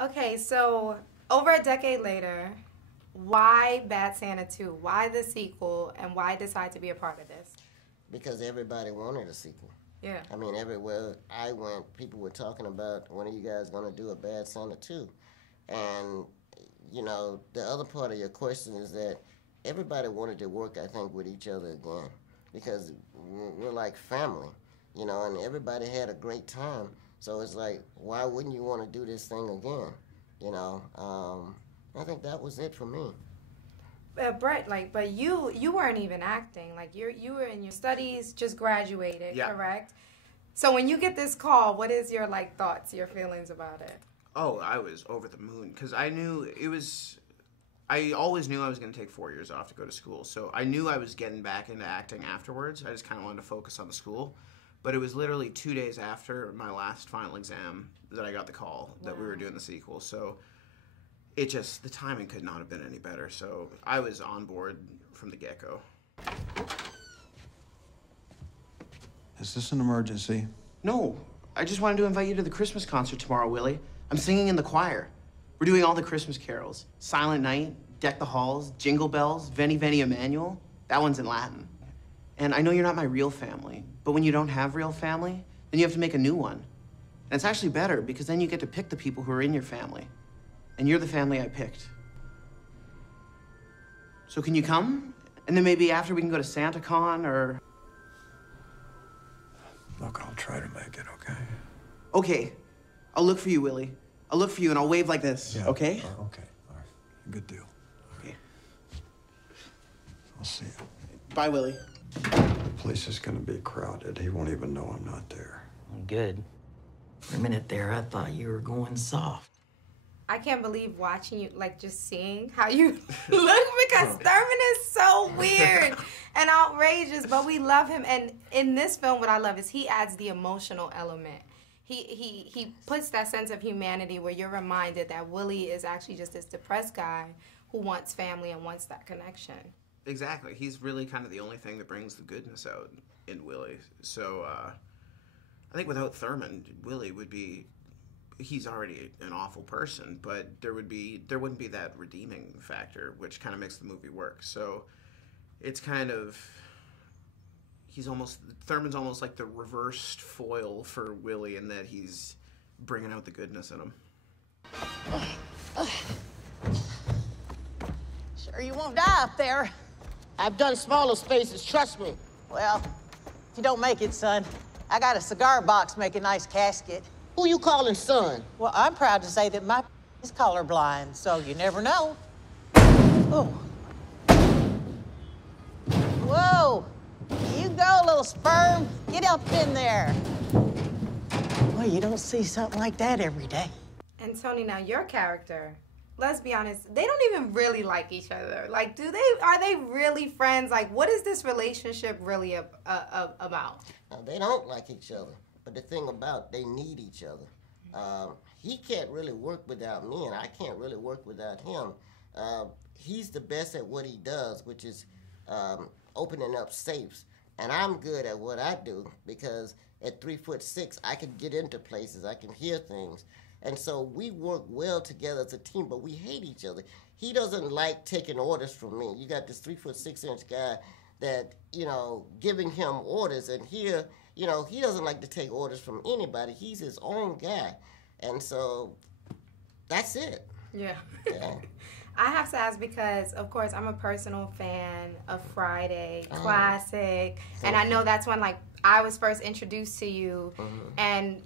Okay, so over a decade later, why Bad Santa 2? Why the sequel, and why decide to be a part of this? Because everybody wanted a sequel. Yeah. I mean, everywhere I went, people were talking about, when are you guys going to do a Bad Santa 2? And, you know, the other part of your question is that everybody wanted to work, I think, with each other again. Because we're like family, you know, and everybody had a great time. So it's like, why wouldn't you want to do this thing again? You know, I think that was it for me. Brett, but you weren't even acting. Like you were in your studies, just graduated, Yeah. correct? So when you get this call, what is your thoughts, your feelings about it? Oh, I was over the moon because I knew it was. I always knew I was going to take 4 years off to go to school, so I knew I was getting back into acting afterwards. I just kind of wanted to focus on the school. But it was literally 2 days after my last final exam that I got the call that we were doing the sequel. So it just, the timing could not have been any better. So I was on board from the get-go. Is this an emergency? No, I just wanted to invite you to the Christmas concert tomorrow, Willie. I'm singing in the choir. We're doing all the Christmas carols. Silent Night, Deck the Halls, Jingle Bells, Veni Veni Emmanuel. That one's in Latin. And I know you're not my real family, but when you don't have real family, then you have to make a new one. And it's actually better because then you get to pick the people who are in your family. And you're the family I picked. So can you come? And then maybe after we can go to SantaCon or... Look, I'll try to make it, okay? Okay. I'll look for you, Willie. I'll look for you and I'll wave like this, Yeah. okay? Okay, all right. Good deal. Okay. I'll see you. Bye, Willie. The place is gonna be crowded. He won't even know I'm not there. Good. For a minute there, I thought you were going soft. I can't believe watching you, just seeing how you look, because Thurman is so weird and outrageous, but we love him. And in this film, what I love is he adds the emotional element. He puts that sense of humanity where you're reminded that Willie is actually just this depressed guy who wants family and wants that connection. Exactly. He's really kind of the only thing that brings the goodness out in Willie. So I think without Thurman, Willie would be... He's already an awful person, but there wouldn't be that redeeming factor, which kind of makes the movie work. So it's kind of... Thurman's almost like the reversed foil for Willie in that he's bringing out the goodness in him. Sure you won't die up there. I've done smaller spaces, trust me. Well, if you don't make it, son, I got a cigar box make a nice casket. Who you calling son? Well, I'm proud to say that my is colorblind, so you never know. Oh. Whoa. You go, little sperm. Get up in there. Well, you don't see something like that every day. And Tony, now your character, let's be honest, they don't even really like each other. Are they really friends? What is this relationship really about? Now, they don't like each other, but the thing about, they need each other. He can't really work without me, and I can't really work without him. He's the best at what he does, which is opening up safes. And I'm good at what I do because at 3'6", I can get into places, I can hear things. And so we work well together as a team, but we hate each other. He doesn't like taking orders from me. You got this 3'6" guy that, giving him orders, and here, he doesn't like to take orders from anybody. He's his own guy. And so that's it. Yeah. Yeah. I have to ask because, of course, I'm a personal fan of Friday, classic, and I know that's when, I was first introduced to you, and,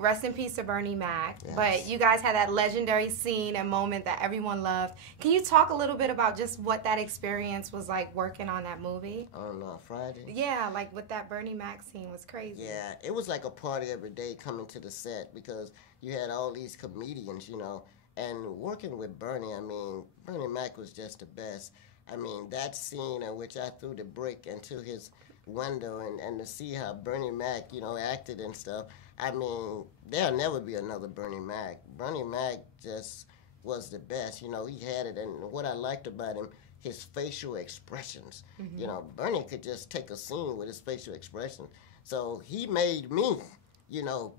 rest in peace to Bernie Mac, Yes. but you guys had that legendary scene and moment that everyone loved. Can you talk a little bit about just what that experience was like working on that movie? On Friday? Yeah, with that Bernie Mac scene was crazy. Yeah, it was like a party every day coming to the set because you had all these comedians, and working with Bernie, Bernie Mac was just the best. That scene in which I threw the brick into his window and to see how Bernie Mac, acted and stuff, there'll never be another Bernie Mac. Bernie Mac just was the best. He had it, and what I liked about him, his facial expressions. Bernie could just take a scene with his facial expression. So he made me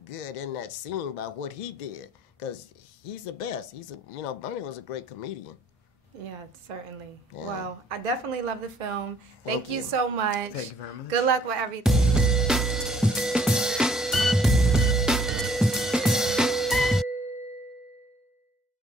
good in that scene by what he did, because he's the best. Bernie was a great comedian. Yeah, certainly. Yeah. Well, I definitely love the film. Thank you you. so much. Thank you very much. Good luck with everything.